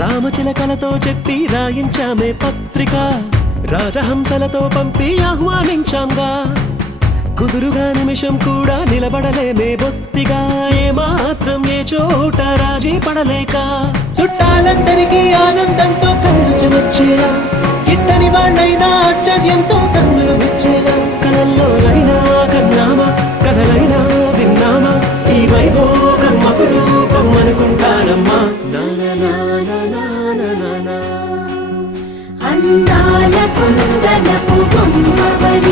రామచిలకలతో చెప్పి రాయించామే పత్రిక, రాజహంసలతో పంపి ఆహ్వానించాంగా. కుదురుగా నిమిషం కూడా నిలబడలేమే బొత్తిగా, ఏమాత్రం ఏ చోట రాజీ పడలేక. చుట్టాలందరికీ ఆనందంతో కళ్ళు చెమర్చేలా, గిట్టని వాళ్ళైనా ఆశ్చర్యంతో కన్నులు వచ్చేలా. కలల్లోనైనా కన్నామా, కథలైనా విన్నామా, ఈ వైభోగం అపురూపం అనుకుంటానమ్మా. అందాల కుందనపు బొమ్మవని